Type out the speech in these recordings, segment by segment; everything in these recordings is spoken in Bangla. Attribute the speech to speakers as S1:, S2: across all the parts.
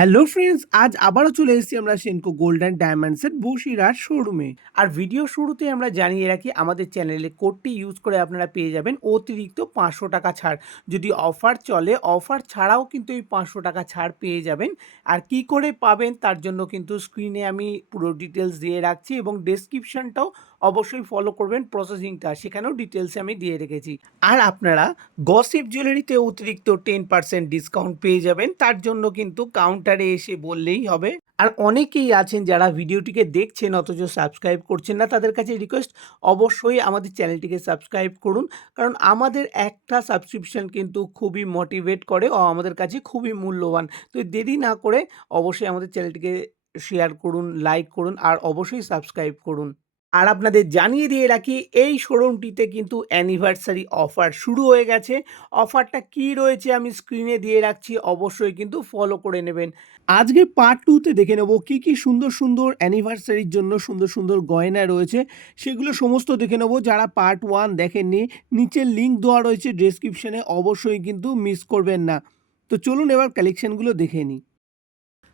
S1: হ্যালো ফ্রেন্ডস আজ আবারও চলে এসেছি আমরা সেনকো গোল্ড অ্যান্ড ডায়মন্ডসের বসিরহাট শোরুমে আর ভিডিও শুরুতে আমরা জানিয়ে রাখি, আমাদের চ্যানেলে কোডটি ইউজ করে আপনারা পেয়ে যাবেন অতিরিক্ত পাঁচশো টাকা ছাড়। যদি অফার চলে অফার ছাড়াও কিন্তু এই পাঁচশো টাকা ছাড় পেয়ে যাবেন। আর কি করে পাবেন তার জন্য কিন্তু স্ক্রিনে আমি পুরো ডিটেলস দিয়ে রাখছি এবং ডেসক্রিপশনটাও অবশ্যই ফলো করবেন প্রসেসিংটা সেখানেও ডিটেলসে আমি দিয়ে রেখেছি। আর আপনারা গসিপ জুয়েলারিতে অতিরিক্ত টেন পার্সেন্ট ডিসকাউন্ট পেয়ে যাবেন। তার জন্য কিন্তু কাউন্টারে এসে বললেই হবে। আর অনেকেই আছেন যারা ভিডিওটিকে দেখছেন, অথচ সাবস্ক্রাইব করছেন না, তাদের কাছে রিকোয়েস্ট অবশ্যই আমাদের চ্যানেলটিকে সাবস্ক্রাইব করুন। কারণ আমাদের একটা সাবস্ক্রিপশন কিন্তু খুবই মোটিভেট করে ও আমাদের কাছে খুবই মূল্যবান। তো দেরি না করে অবশ্যই আমাদের চ্যানেলটিকে শেয়ার করুন লাইক করুন, আর অবশ্যই সাবস্ক্রাইব করুন। আর আপনাদের জানিয়ে দিয়ে রাখি, এই শোরুমটিতে কিন্তু অ্যানিভার্সারি অফার শুরু হয়ে গেছে। অফারটা কি রয়েছে আমি স্ক্রিনে দিয়ে রাখছি, অবশ্যই কিন্তু ফলো করে নেবেন। আজকে পার্ট টুতে দেখে নেব কী কী সুন্দর সুন্দর অ্যানিভার্সারির জন্য সুন্দর সুন্দর গয়না রয়েছে। সেগুলো সমস্ত দেখে নেব, যারা পার্ট ওয়ান দেখেননি, নিচের লিঙ্ক দেওয়া রয়েছে ডেসক্রিপশনে অবশ্যই কিন্তু মিস করবেন না। তো চলুন এবার কালেকশানগুলো দেখে নিই।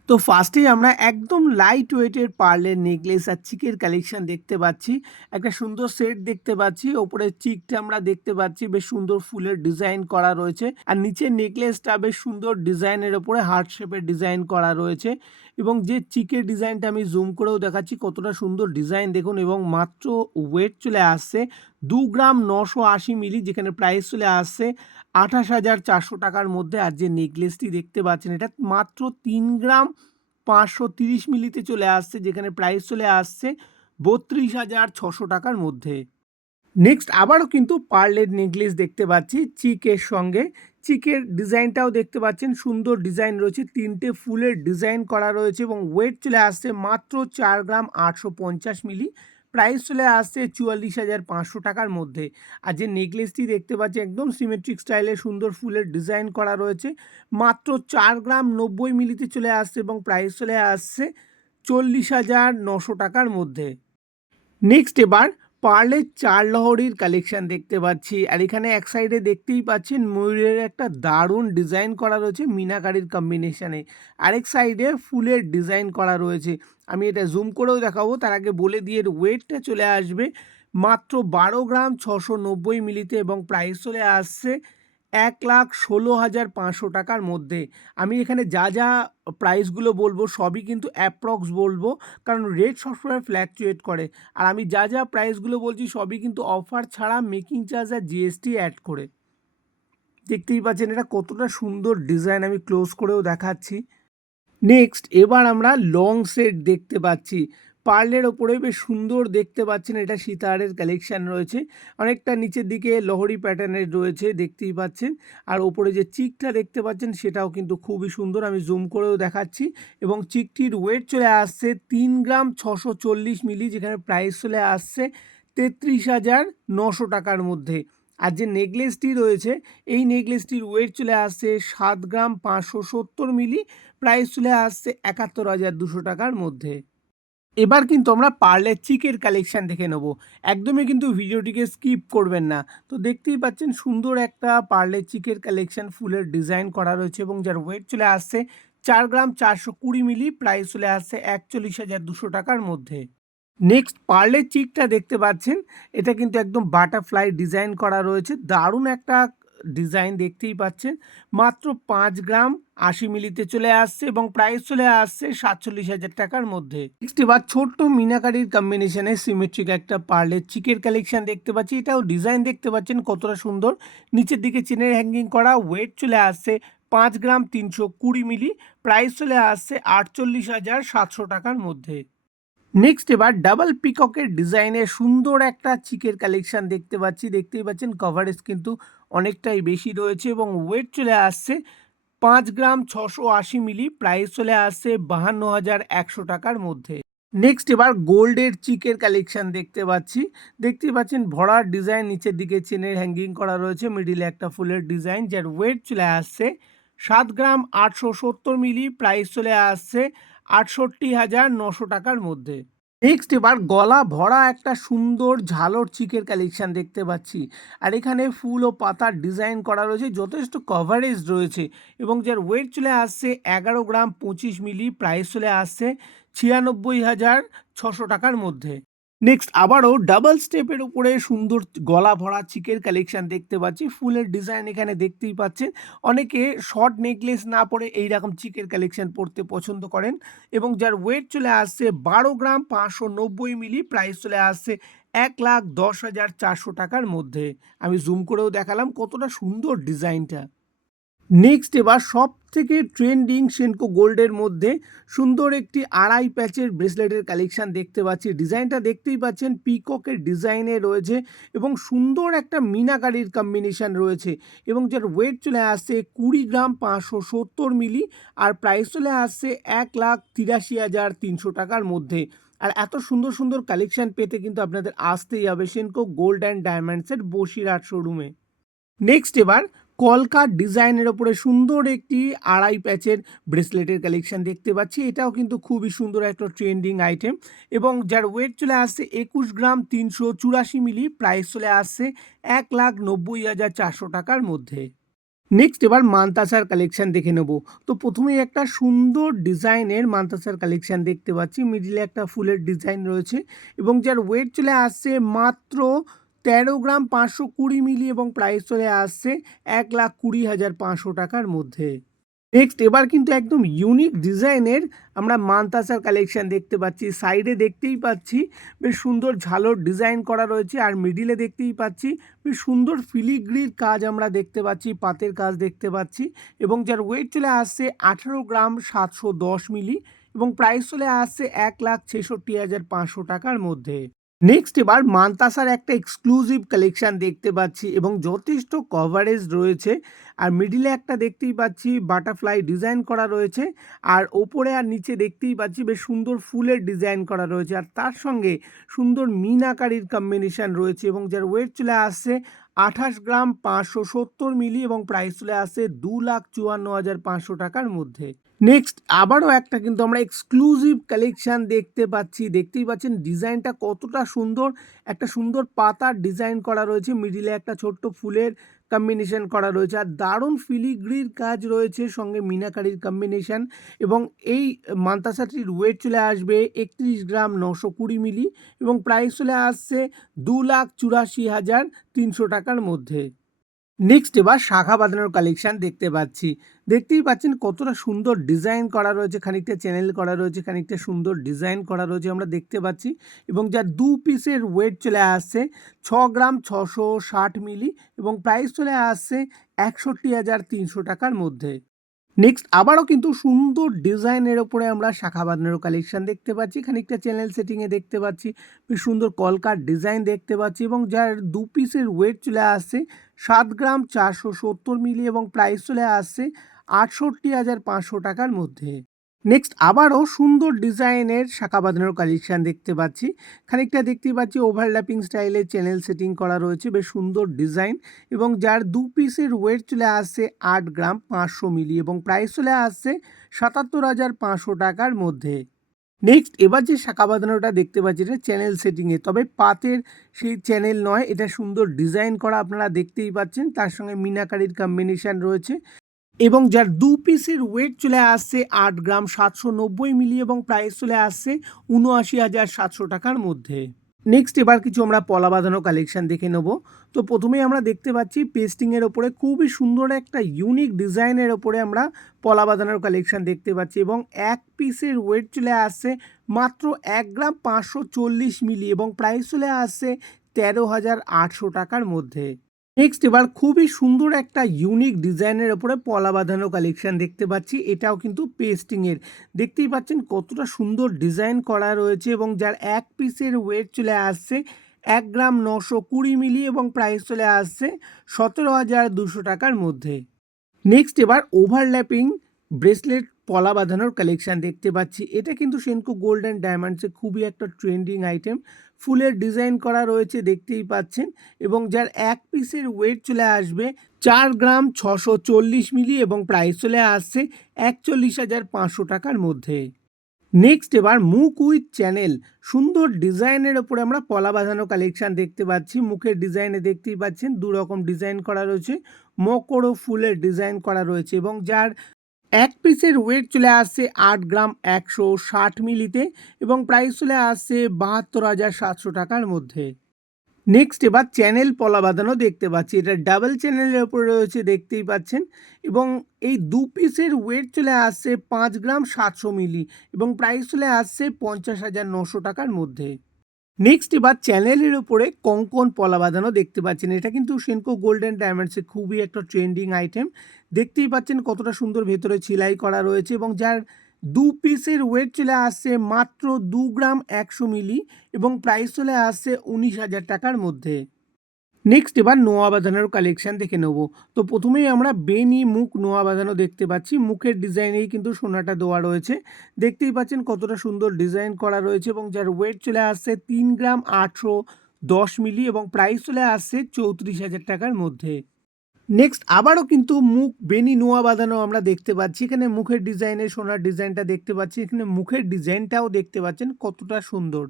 S1: তো ফার্স্টেই আমরা একদম লাইট ওয়েটের পার্লের নেকলেস আর চিকের কালেকশন দেখতে পাচ্ছি। একটা সুন্দর সেট দেখতে পাচ্ছি। ওপরে চিকটা আমরা দেখতে পাচ্ছি। বেশ সুন্দর ফুলের ডিজাইন করা রয়েছে। আর নিচের নেকলেসটা বেশ সুন্দর ডিজাইনের ওপরে হার্ট শেপের ডিজাইন করা রয়েছে। এবং যে চিকের ডিজাইনটা আমি জুম করেও দেখাচ্ছি, কতটা সুন্দর ডিজাইন দেখুন। এবং মাত্র ওয়েট চলে আসছে দু গ্রাম নশো আশি মিলি যেখানে প্রাইস চলে আসছে আঠাশ হাজার চারশো টাকার মধ্যে আর যে নেকলেসটি দেখতে পাচ্ছেন, এটা মাত্র তিন গ্রাম পাঁচশো তিরিশ মিলিতে চলে আসছে, যেখানে প্রাইস চলে আসছে বত্রিশ হাজার ছশো টাকার মধ্যে। নেক্সট আবারও কিন্তু পার্লের নেকলেস দেখতে পাচ্ছি, চিকের সঙ্গে। চিকের ডিজাইনটাও দেখতে পাচ্ছেন, সুন্দর ডিজাইন রয়েছে, তিনটে ফুলের ডিজাইন করা রয়েছে এবং ওয়েট চলে আসছে মাত্র চার গ্রাম আটশো পঞ্চাশ মিলি। প্রাইস চলে আসছে চুয়াল্লিশ হাজার পাঁচশো টাকার মধ্যে। আর যে নেকলেসটি দেখতে পাচ্ছি একদম সিমেট্রিক স্টাইলে সুন্দর ফুলের ডিজাইন করা রয়েছে। মাত্র চার গ্রাম নব্বই মিলিতে চলে আসছে এবং প্রাইস চলে আসছে চল্লিশ হাজার নশো টাকার মধ্যে। নেক্সট এবার পার্লের চার লহরির কালেকশন দেখতে পাচ্ছি। আর এখানে এক সাইডে দেখতেই পাচ্ছেন ময়ূরের একটা দারুণ ডিজাইন করা রয়েছে মিনাকারির কম্বিনেশানে আরেক সাইডে ফুলের ডিজাইন করা রয়েছে। আমি এটা জুম করেও দেখাবো। তার আগে বলে দিয়ে এর ওয়েটটা চলে আসবে মাত্র বারো গ্রাম ছশো নব্বই মিলিতে এবং প্রাইস চলে আসছে এক লাখ ষোলো হাজার পাঁচশো টাকার মধ্যে। আমি এখানে যা যা প্রাইসগুলো বলব, সবই কিন্তু অ্যাপ্রক্স বলব, কারণ রেট সবসময় ফ্ল্যাকচুয়েট করে। আর আমি যা যা প্রাইসগুলো বলছি, সবই কিন্তু অফার ছাড়া মেকিং চার্জ আর জিএসটি অ্যাড করে। দেখতেই পাচ্ছেন এটা কতটা সুন্দর ডিজাইন আমি ক্লোজ করেও দেখাচ্ছি। নেক্সট এবার আমরা লং সেট দেখতে পাচ্ছি। পার্লের ওপরে বেশ সুন্দর দেখতে পাচ্ছেন, এটা সীতাহারের কালেকশান রয়েছে। অনেকটা নিচের দিকে লহরি প্যাটার্নের রয়েছে, দেখতেই পাচ্ছেন। আর ওপরে যে চিকটা দেখতে পাচ্ছেন, সেটাও কিন্তু খুবই সুন্দর। আমি জুম করেও দেখাচ্ছি। এবং চিকটির ওয়েট চলে আসছে তিন গ্রাম ছশো চল্লিশ মিলি যেখানে প্রাইস চলে আসছে তেত্রিশ হাজার নশো টাকার মধ্যে। আর যে নেকলেসটি রয়েছে, এই নেকলেসটির ওয়েট চলে আসছে সাত গ্রাম পাঁচশো সত্তর মিলি প্রাইস চলে আসছে একাত্তর হাজার দুশো টাকার মধ্যে। এবার কিন্তু আমরা পার্লের চিকের কালেকশান দেখে নেব। একদমই কিন্তু ভিডিওটিকে স্কিপ করবেন না। তো দেখতেই পাচ্ছেন সুন্দর একটা পার্লের চিকের কালেকশান ফুলের ডিজাইন করা রয়েছে এবং যার ওয়েট চলে আসছে চার গ্রাম চারশো কুড়ি মিলি প্রাইস চলে আসছে একচল্লিশ হাজার দুশো টাকার মধ্যে। নেক্সট পার্লের চিকটা দেখতে পাচ্ছেন, এটা কিন্তু একদম বাটারফ্লাই ডিজাইন করা রয়েছে। দারুণ একটা ডিজাইন দেখতেই পাচ্ছেন। মাত্র পাঁচ গ্রাম আশি মিলিতে চলে আসছে এবং প্রাইস চলে আসছে সাতচল্লিশ হাজার টাকার মধ্যে। নেক্সট এবার ছোট্ট মিনাকারির কম্বিনেশনে সিমেট্রিক একটা পার্লের চিকের কালেকশন দেখতে পাচ্ছি। এটাও ডিজাইন দেখতে পাচ্ছেন কতটা সুন্দর। নিচের দিকে চেনের হ্যাঙ্গিং করা ওয়েট চলে আসছে পাঁচ গ্রাম তিনশো কুড়ি মিলি। প্রাইস চলে আসছে আটচল্লিশ হাজার সাতশো টাকার মধ্যে। নেক্সট এবার ডাবল পিককের ডিজাইনে সুন্দর একটা চিকের কালেকশন দেখতে পাচ্ছি। দেখতেই পাচ্ছেন কভারেজ কিন্তু অনেকটাই বেশি রয়েছে এবং ওয়েট চলে আসছে পাঁচ গ্রাম ছশো আশি মিলি প্রাইস চলে আসছে বাহান্ন হাজার একশো টাকার মধ্যে। নেক্সট এবার গোল্ডের চিকের কালেকশন দেখতে পাচ্ছি। দেখতে পাচ্ছেন ভরার ডিজাইন নিচের দিকে চেনের হ্যাঙ্গিং করা রয়েছে মিডিলে একটা ফুলের ডিজাইন যার ওয়েট চলে আসছে সাত গ্রাম আটশো সত্তর মিলি প্রাইস চলে আসছে আটষট্টি হাজার নশো টাকার মধ্যে। নেক্সট এবার গলা ভরা একটা সুন্দর ঝালর চিকের কালেকশান দেখতে পাচ্ছি। আর এখানে ফুল ও পাতার ডিজাইন করা রয়েছে, যথেষ্ট কভারেজ রয়েছে এবং যার ওয়েট চলে আসছে এগারো গ্রাম পঁচিশ মিলি প্রাইস চলে আসছে ছিয়ানব্বই হাজার ছশো টাকার মধ্যে। নেক্সট আবারও ডাবল স্টেপের উপরে সুন্দর গলা ভরা চিকের কালেকশন দেখতে পাচ্ছি। ফুলের ডিজাইন এখানে দেখতেই পাচ্ছেন। অনেকে শর্ট নেকলেস না পরে এই রকম চিকের কালেকশন পরতে পছন্দ করেন এবং যার ওয়েট চলে আসছে বারো গ্রাম পাঁচশো নব্বই মিলি প্রাইস চলে আসছে এক লাখ দশ হাজার চারশো টাকার মধ্যে। আমি জুম করেও দেখালাম কতটা সুন্দর ডিজাইনটা নেক্সট এবার সব থেকে ট্রেন্ডিং সেনকো গোল্ডের মধ্যে সুন্দর একটি আড়াই প্যাচের ব্রেসলেটের কালেকশন দেখতে পাচ্ছি। ডিজাইনটা দেখতেই পাচ্ছেন পিককের ডিজাইনে রয়েছে এবং সুন্দর একটা মিনাকারির কম্বিনেশন রয়েছে এবং যার ওয়েট চলে আসছে কুড়ি গ্রাম পাঁচশো সত্তর মিলি আর প্রাইস চলে আসছে এক লাখ তিরাশি হাজার তিনশো টাকার মধ্যে। আর এত সুন্দর সুন্দর কালেকশন পেতে কিন্তু আপনাদের আসতেই হবে সেনকো গোল্ড অ্যান্ড ডায়মন্ডসের বসিরহাট শোরুমে নেক্সট এবার কলকার ডিজাইনের ওপরে সুন্দর একটি আড়াই প্যাচের ব্রেসলেটের কালেকশান দেখতে পাচ্ছি। এটাও কিন্তু খুবই সুন্দর একটা ট্রেন্ডিং আইটেম এবং যার ওয়েট চলে আসছে একুশ গ্রাম তিনশো চুরাশি মিলি, প্রাইস চলে আসছে এক লাখ নব্বই হাজার চারশো টাকার মধ্যে। নেক্সট এবার মান্তাসার কালেকশন দেখে নেব। তো প্রথমেই একটা সুন্দর ডিজাইনের মান্তাসার কালেকশন দেখতে পাচ্ছি। মিডিলে একটা ফুলের ডিজাইন রয়েছে এবং যার ওয়েট চলে আসছে মাত্র তেরো গ্রাম পাঁচশো কুড়ি মিলি এবং প্রাইস চলে আসছে এক লাখ কুড়ি হাজার পাঁচশো টাকার মধ্যে। নেক্সট এবার কিন্তু একদম ইউনিক ডিজাইনের আমরা মান্তাসার কালেকশন দেখতে পাচ্ছি। সাইডে দেখতেই পাচ্ছি, বেশ সুন্দর ঝালোর ডিজাইন করা রয়েছে আর মিডিলে দেখতেই পাচ্ছি, বেশ সুন্দর ফিলিগ্রির কাজ আমরা দেখতে পাচ্ছি, পাতের কাজ দেখতে পাচ্ছি এবং যার ওয়েট চলে আসছে আঠেরো গ্রাম সাতশো দশ মিলি এবং প্রাইস চলে আসছে এক লাখ ছেষট্টি হাজার পাঁচশো টাকার মধ্যে। নেক্সট এবার মান্তাসার একটা এক্সক্লুসিভ কালেকশান দেখতে পাচ্ছি এবং যথেষ্ট কভারেজ রয়েছে। আর মিডিলে একটা দেখতেই পাচ্ছি বাটারফ্লাই ডিজাইন করা রয়েছে। আর ওপরে আর নিচে দেখতেই পাচ্ছি, বেশ সুন্দর ফুলের ডিজাইন করা রয়েছে। আর তার সঙ্গে সুন্দর মিনাকারির কম্বিনেশান কম্বিনেশন রয়েছে এবং যার ওয়েট চলে আসছে আঠাশ গ্রাম পাঁচশো সত্তর মিলি এবং প্রাইস চলে আসে দু লাখ চুয়ান্ন হাজার পাঁচশো টাকার মধ্যে। নেক্সট আবারও একটা কিন্তু আমরা এক্সক্লুসিভ কালেকশান দেখতে পাচ্ছি। দেখতেই পাচ্ছেন ডিজাইনটা কতটা সুন্দর। একটা সুন্দর পাতার ডিজাইন করা রয়েছে। মিডিলে একটা ছোট্ট ফুলের কম্বিনেশন করা রয়েছে। আর দারুণ ফিলিগ্রির কাজ রয়েছে সঙ্গে মিনাকারির কম্বিনেশন এবং এই মান্তাসাটির ওয়েট চলে আসবে একত্রিশ গ্রাম নশো কুড়ি মিলি এবং প্রাইস চলে আসছে দু লাখ চুরাশি হাজার তিনশো টাকার মধ্যে। নেক্সট এবার শাখা বাঁধানোর কালেকশান দেখতে পাচ্ছি। দেখতেই পাচ্ছেন কতটা সুন্দর ডিজাইন করা রয়েছে, খানিকটা চ্যানেল করা রয়েছে, খানিকটা সুন্দর ডিজাইন করা রয়েছে আমরা দেখতে পাচ্ছি। এবং যার দু পিসের ওয়েট চলে আসছে, ছ গ্রাম ছশো ষাট মিলি এবং প্রাইস চলে আসছে একষট্টি হাজার তিনশো টাকার মধ্যে। নেক্সট আবারও কিন্তু সুন্দর ডিজাইনের ওপরে আমরা শাখা বাঁধানোর কালেকশান দেখতে পাচ্ছি। খানিকটা চ্যানেল সেটিংয়ে দেখতে পাচ্ছি। বেশ সুন্দর কলকার ডিজাইন দেখতে পাচ্ছি এবং যার দু পিসের ওয়েট চলে আসছে সাত গ্রাম চারশো সত্তর মিলি এবং প্রাইস চলে আসছে আটষট্টি হাজার পাঁচশো টাকার মধ্যে। নেক্সট আবারও সুন্দর ডিজাইনের শাখা বাঁধানোর কালেকশান দেখতে পাচ্ছি। খানিকটা দেখতে পাচ্ছি ওভারল্যাপিং স্টাইলে চ্যানেল সেটিং করা রয়েছে, বেশ সুন্দর ডিজাইন এবং যার দু পিসের ওয়েট চলে আসছে আট গ্রাম পাঁচশো মিলি এবং প্রাইস চলে আসছে সাতাত্তর হাজার পাঁচশো টাকার মধ্যে। নেক্সট এবার যে শাখা বাঁধানোটা দেখতে পাচ্ছি, এটা চ্যানেল সেটিংয়ে তবে পাতের সেই চ্যানেল নয়, এটা সুন্দর ডিজাইন করা আপনারা দেখতেই পাচ্ছেন, তার সঙ্গে মিনাকারির কম্বিনেশান রয়েছে। এবং যার দু পিসের ওয়েট চলে আসছে আট গ্রাম সাতশো নব্বই মিলি এবং প্রাইস চলে আসছে উনআশি হাজার সাতশো টাকার মধ্যে। নেক্সট এবার কিছু আমরা পলা বাঁধানো কালেকশন দেখে নেব। তো প্রথমেই আমরা দেখতে পাচ্ছি পেস্টিংয়ের ওপরে খুবই সুন্দর একটা ইউনিক ডিজাইনের ওপরে আমরা পলা বাঁধানোর কালেকশন দেখতে পাচ্ছি এবং এক পিসের ওয়েট চলে আসছে মাত্র এক গ্রাম পাঁচশো চল্লিশ মিলি এবং প্রাইস চলে আসছে তেরো হাজার আটশো টাকার মধ্যে। নেক্সট এবার খুবই সুন্দর একটা ইউনিক ডিজাইনের ওপরে পলা বাঁধানো কালেকশন দেখতে পাচ্ছি। এটাও কিন্তু পেস্টিংয়ের দেখতেই পাচ্ছেন কতটা সুন্দর ডিজাইন করা রয়েছে এবং যার এক পিসের ওয়েট চলে আসছে এক গ্রাম নশো কুড়ি মিলি এবং প্রাইস চলে আসছে সতেরো হাজার দুশো টাকার মধ্যে। নেক্সট এবার ওভারল্যাপিং ব্রেসলেট পলা বাঁধানোর কালেকশান দেখতে পাচ্ছি। এটা কিন্তু সেনকো গোল্ড অ্যান্ড ডায়মন্ডসে খুবই একটা ট্রেন্ডিং আইটেম ফুলের ডিজাইন করা রয়েছে, দেখতেই পাচ্ছেন। এবং যার এক পিসের ওয়েট চলে আসবে চার গ্রাম ছশো চল্লিশ মিলি এবং প্রাইস চলে আসছে একচল্লিশ হাজার পাঁচশো টাকার মধ্যে। নেক্সট এবার মুখ উইথ চ্যানেল। সুন্দর ডিজাইনের ওপরে আমরা পলা বাঁধানো কালেকশন দেখতে পাচ্ছি। মুখের ডিজাইনে দেখতেই পাচ্ছেন দু রকম ডিজাইন করা রয়েছে। মকর ও ফুলের ডিজাইন করা রয়েছে এবং যার এক পিসের ওয়েট চলে আসছে আট গ্রাম একশো ষাট মিলিতে এবং প্রাইস চলে আসছে বাহাত্তর হাজার সাতশো টাকার মধ্যে। নেক্সট এবার চ্যানেল পলা বাঁধানো দেখতে পাচ্ছি। এটা ডাবল চ্যানেলের ওপরে রয়েছে, দেখতেই পাচ্ছেন। এবং এই দু পিসের ওয়েট চলে আসছে পাঁচ গ্রাম সাতশো মিলি এবং প্রাইস চলে আসছে পঞ্চাশ হাজার নশো টাকার মধ্যে। নেক্সট এবার চ্যানেলের ওপরে কঙ্কন পলা বাঁধানো দেখতে পাচ্ছেন। এটা কিন্তু সেনকো গোল্ডেন ডায়মন্ডসে খুবই একটা ট্রেন্ডিং আইটেম দেখতেই পাচ্ছেন কতটা সুন্দর ভেতরে সেলাই করা রয়েছে এবং যার দু পিসের ওয়েট চলে আসছে মাত্র দু গ্রাম একশো মিলি এবং প্রাইস চলে আসছে উনিশ হাজার টাকার মধ্যে। নেক্সট এবার নোয়া বাঁধানোর কালেকশান দেখে নেব। তো প্রথমেই আমরা বেনি মুখ নোয়া বাঁধানো দেখতে পাচ্ছি। মুখের ডিজাইনেই কিন্তু সোনাটা দেওয়া রয়েছে। দেখতেই পাচ্ছেন কতটা সুন্দর ডিজাইন করা রয়েছে এবং যার ওয়েট চলে আসছে তিন গ্রাম আটশো দশ মিলি এবং প্রাইস চলে আসছে চৌত্রিশ হাজার টাকার মধ্যে। নেক্সট আবারও কিন্তু মুখ বেনি নোয়া বাঁধানো আমরা দেখতে পাচ্ছি। এখানে মুখের ডিজাইনে, সোনার ডিজাইনটা দেখতে পাচ্ছি। এখানে মুখের ডিজাইনটাও দেখতে পাচ্ছেন কতটা সুন্দর।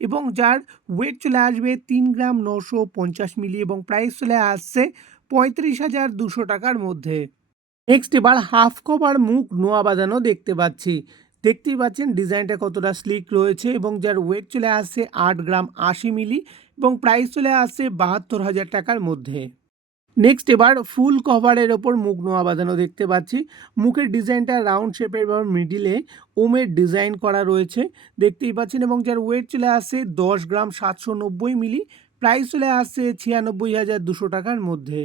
S1: এবং যার ওয়েট চলে আসবে তিন গ্রাম নশো পঞ্চাশ মিলি এবং প্রাইস চলে আসছে পঁয়ত্রিশ হাজার দুশো টাকার মধ্যে। নেক্সট এবার হাফ কভার মুখ নোয়া বাঁধানো দেখতে পাচ্ছি। দেখতেই পাচ্ছেন ডিজাইনটা কতটা স্লিক রয়েছে এবং যার ওয়েট চলে আসছে আট গ্রাম আশি মিলি এবং প্রাইস চলে আসছে বাহাত্তর হাজার টাকার মধ্যে। নেক্সট এবার ফুল কভারের ওপর মুখ নোয়া বাঁধানো দেখতে পাচ্ছি। মুখের ডিজাইনটা রাউন্ড শেপের বা মিডিলে ওমের ডিজাইন করা রয়েছে। দেখতেই পাচ্ছেন, এবং যার ওয়েট চলে আসছে দশ গ্রাম সাতশো নব্বই মিলি প্রাইস চলে আসছে ছিয়ানব্বই হাজার দুশো টাকার মধ্যে।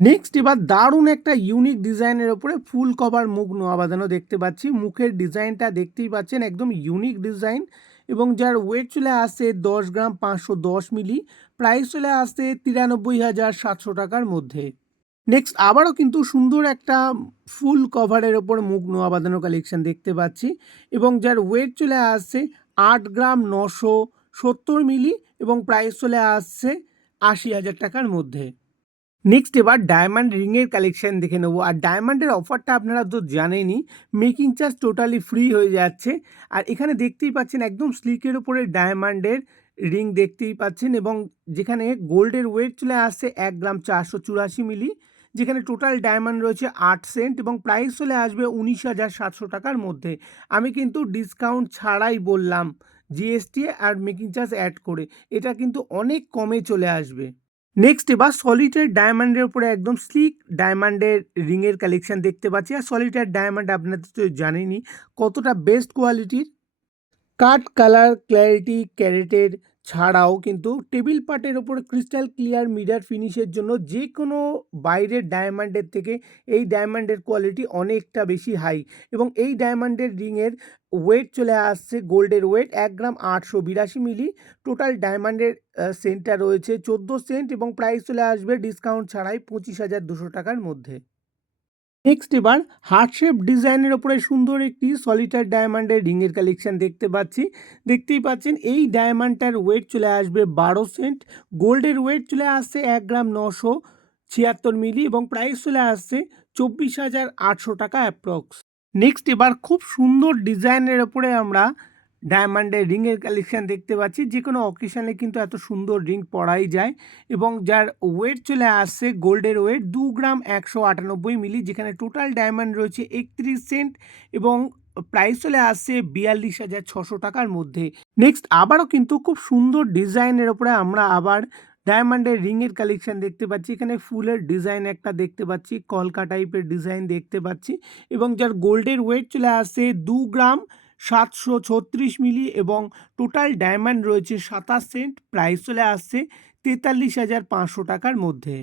S1: নেক্সট এবার দারুণ একটা ইউনিক ডিজাইনের ওপরে ফুল কভার মুখ নোয়া বাঁধানো দেখতে পাচ্ছি। মুখের ডিজাইনটা দেখতেই পাচ্ছেন, একদম ইউনিক ডিজাইন এবং যার ওয়েট চলে আসছে দশ গ্রাম পাঁচশো দশ মিলি প্রাইস চলে আসছে তিরানব্বই হাজার সাতশো টাকার মধ্যে। নেক্সট আবারও কিন্তু সুন্দর একটা ফুল কভারের ওপর মুখ নোয়া বাঁধানো কালেকশন দেখতে পাচ্ছি এবং যার ওয়েট চলে আসছে আট গ্রাম নশো সত্তর মিলি এবং প্রাইস চলে আসছে আশি হাজার টাকার মধ্যে। নেক্সট এবার ডায়মন্ড রিংয়ের কালেকশন দেখে নেব। আর ডায়মন্ডের অফারটা আপনারা তো জানেনই মেকিং চার্জ টোটালি ফ্রি হয়ে যাচ্ছে। আর এখানে দেখতেই পাচ্ছেন, একদম স্লিকের উপরে ডায়মন্ডের রিং দেখতেই পাচ্ছেন এবং যেখানে গোল্ডের ওয়েট চলে আসছে এক গ্রাম চারশো চুরাশি মিলি যেখানে টোটাল ডায়মন্ড রয়েছে আট সেন্ট এবং প্রাইস চলে আসবে উনিশ হাজার সাতশো টাকার মধ্যে। আমি কিন্তু ডিসকাউন্ট ছাড়াই বললাম জিএসটি আর মেকিং চার্জ অ্যাড করে। এটা কিন্তু অনেক কমে চলে আসবে। নেক্সট এবার সলিটার ডায়মন্ডের উপরে একদম স্লিক ডায়মন্ডের রিংয়ের কালেকশান দেখতে পাচ্ছি। আর সলিটার ডায়মন্ড আপনাদের তো জানেনি কতটা বেস্ট কোয়ালিটির কাট কালার ক্ল্যারিটি ক্যারেটের ছাড়াও কিন্তু টেবিল পার্টের ওপর ক্রিস্টাল ক্লিয়ার মিরার ফিনিশের জন্য যে কোনো বাইরের ডায়মন্ডের থেকে এই ডায়মন্ডের কোয়ালিটি অনেকটা বেশি হাই। এবং এই ডায়মন্ডের রিংয়ের ওয়েট চলে আসছে গোল্ডের ওয়েট এক গ্রাম আটশো বিরাশি মিলি। টোটাল ডায়মন্ডের সেন্টটা রয়েছে চোদ্দ সেন্ট এবং প্রাইস চলে আসবে ডিসকাউন্ট ছাড়াই পঁচিশ হাজার দুশো টাকার মধ্যে। নেক্সট এবার হার্ট শেপ ডিজাইনের ওপরে সুন্দর একটি সলিটার ডায়মন্ডের রিংয়ের কালেকশন দেখতে পাচ্ছি। দেখতেই পাচ্ছেন, এই ডায়মন্ডটার ওয়েট চলে আসবে বারো সেন্ট। গোল্ডের ওয়েট চলে আসছে এক গ্রাম নশো ছিয়াত্তর মিলি এবং প্রাইস চলে আসছে চব্বিশ হাজার আটশো টাকা অ্যাপ্রক্স। নেক্সট এবার খুব সুন্দর ডিজাইনের ওপরে আমরা ডায়মন্ডের রিংয়ের কালেকশান দেখতে পাচ্ছি। যে কোনো অকেশানে কিন্তু এত সুন্দর রিং পরাই যায় এবং যার ওয়েট চলে আসছে গোল্ডের ওয়েট দু গ্রাম একশো আটানব্বই মিলি, যেখানে টোটাল ডায়মন্ড রয়েছে একত্রিশ সেন্ট এবং প্রাইস চলে আসছে বিয়াল্লিশ হাজার ছশো টাকার মধ্যে। নেক্সট, আবারও কিন্তু খুব সুন্দর ডিজাইনের ওপরে আমরা আবার ডায়মন্ডের রিংয়ের কালেকশন দেখতে পাচ্ছি। এখানে ফুলের ডিজাইন একটা দেখতে পাচ্ছি, কলকা টাইপের ডিজাইন দেখতে পাচ্ছি এবং যার গোল্ডের ওয়েট চলে আসছে দু গ্রাম সাতশো ছত্রিশ মিলি এবং টোটাল ডায়মন্ড রয়েছে সাতাশ সেন্ট। প্রাইস চলে আসছে তেতাল্লিশ হাজার পাঁচশো টাকার মধ্যে।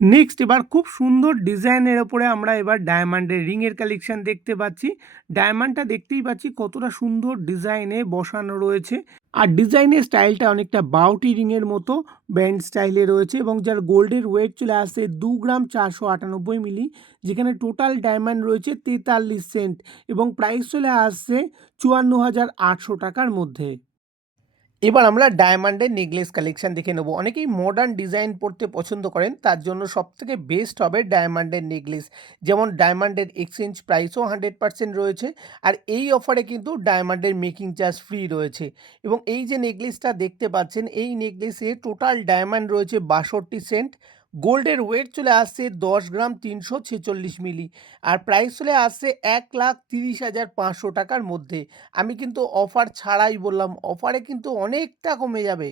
S1: নেক্সট, এবার খুব সুন্দর ডিজাইনের ওপরে আমরা এবার ডায়মন্ডের রিংয়ের কালেকশান দেখতে পাচ্ছি। ডায়মন্ডটা দেখতেই পাচ্ছি কতটা সুন্দর ডিজাইনে বসানো রয়েছে। আর ডিজাইনের স্টাইলটা অনেকটা বাউটি রিংয়ের মতো ব্যান্ড স্টাইলে রয়েছে এবং যার গোল্ডের ওয়েট চলে আসে দু গ্রাম চারশো আটানব্বই মিলি যেখানে টোটাল ডায়মন্ড রয়েছে তেতাল্লিশ সেন্ট এবং প্রাইস চলে আসছে চুয়ান্ন হাজার আটশো টাকার মধ্যে। এবার আমরা ডায়মন্ডের নেকলেস কালেকশন দেখে নেব। অনেকেই মডার্ন ডিজাইন পড়তে পছন্দ করেন, তার জন্য সবথেকে বেস্ট হবে ডায়মন্ডের নেকলেস যেমন ডায়মন্ডের এক্সচেঞ্জ প্রাইসও হান্ড্রেড পার্সেন্ট রয়েছে, আর এই অফারে কিন্তু ডায়মন্ডের মেকিং চার্জ ফ্রি রয়েছে। এবং এই যে নেকলেসটা দেখতে পাচ্ছেন, এই নেকলেসে টোটাল ডায়মন্ড রয়েছে বাষট্টি সেন্ট গোল্ডের ওয়েট চলে আসছে দশ গ্রাম তিনশো ছেচল্লিশ মিলি, আর প্রাইস চলে আসছে এক লাখ তিরিশ হাজার পাঁচশো টাকার মধ্যে। আমি কিন্তু অফার ছাড়াই বললাম অফারে কিন্তু অনেকটা কমে যাবে।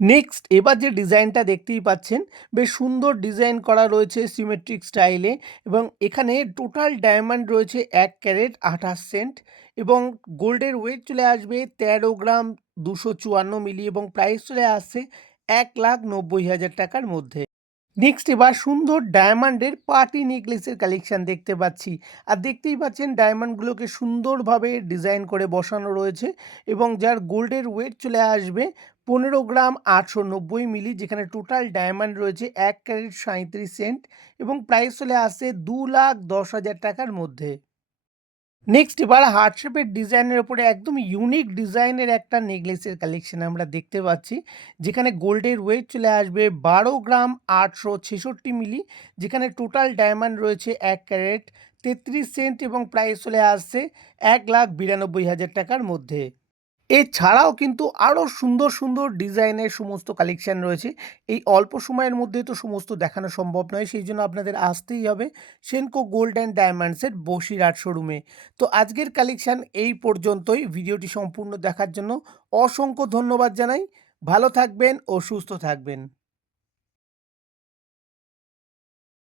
S1: নেক্সট এবার যে ডিজাইনটা দেখতেই পাচ্ছেন, বেশ সুন্দর ডিজাইন করা রয়েছে সিমেট্রিক স্টাইলে এবং এখানে টোটাল ডায়মন্ড রয়েছে এক ক্যারেট আঠাশ সেন্ট এবং গোল্ডের ওয়েট চলে আসবে তেরো গ্রাম দুশো চুয়ান্ন মিলি, এবং প্রাইস চলে আসছে এক লাখ নব্বই হাজার টাকার মধ্যে। নেক্সট এবার সুন্দর ডায়মন্ডের পার্টি নেকলেসের কালেকশন দেখতে পাচ্ছি। আর দেখতেই পাচ্ছেন ডায়মন্ডগুলোকে সুন্দরভাবে ডিজাইন করে বসানো রয়েছে এবং যার গোল্ডের ওয়েট চলে আসবে পনেরো গ্রাম আটশো নব্বই মিলি, যেখানে টোটাল ডায়মন্ড রয়েছে এক ক্যারেট সাঁত্রিশ সেন্ট এবং প্রাইস চলে আসছে দু লাখ দশ হাজার টাকার মধ্যে। নেক্সট এবার হার্ট শেপের ডিজাইনের উপরে একদম ইউনিক ডিজাইনের একটা নেকলেসের কালেকশন আমরা দেখতে পাচ্ছি, যেখানে গোল্ডের ওয়েট চলে আসবে বারো গ্রাম আটশো ছেষট্টি মিলি যেখানে টোটাল ডায়মন্ড রয়েছে এক ক্যারেট তেত্রিশ সেন্ট এবং প্রাইস চলে আসছে এক লাখ বিরানব্বই হাজার টাকার মধ্যে। এছাড়াও কিন্তু আরও সুন্দর সুন্দর ডিজাইনের সমস্ত কালেকশান রয়েছে। এই অল্প সময়ের মধ্যে তো সমস্ত দেখানো সম্ভব নয়, সেই জন্য আপনাদের আসতেই হবে সেনকো গোল্ড অ্যান্ড ডায়মন্ডসের বসিরহাট শোরুমে তো আজকের কালেকশান এই পর্যন্তই। ভিডিওটি সম্পূর্ণ দেখার জন্য অসংখ্য ধন্যবাদ জানাই। ভালো থাকবেন ও সুস্থ থাকবেন।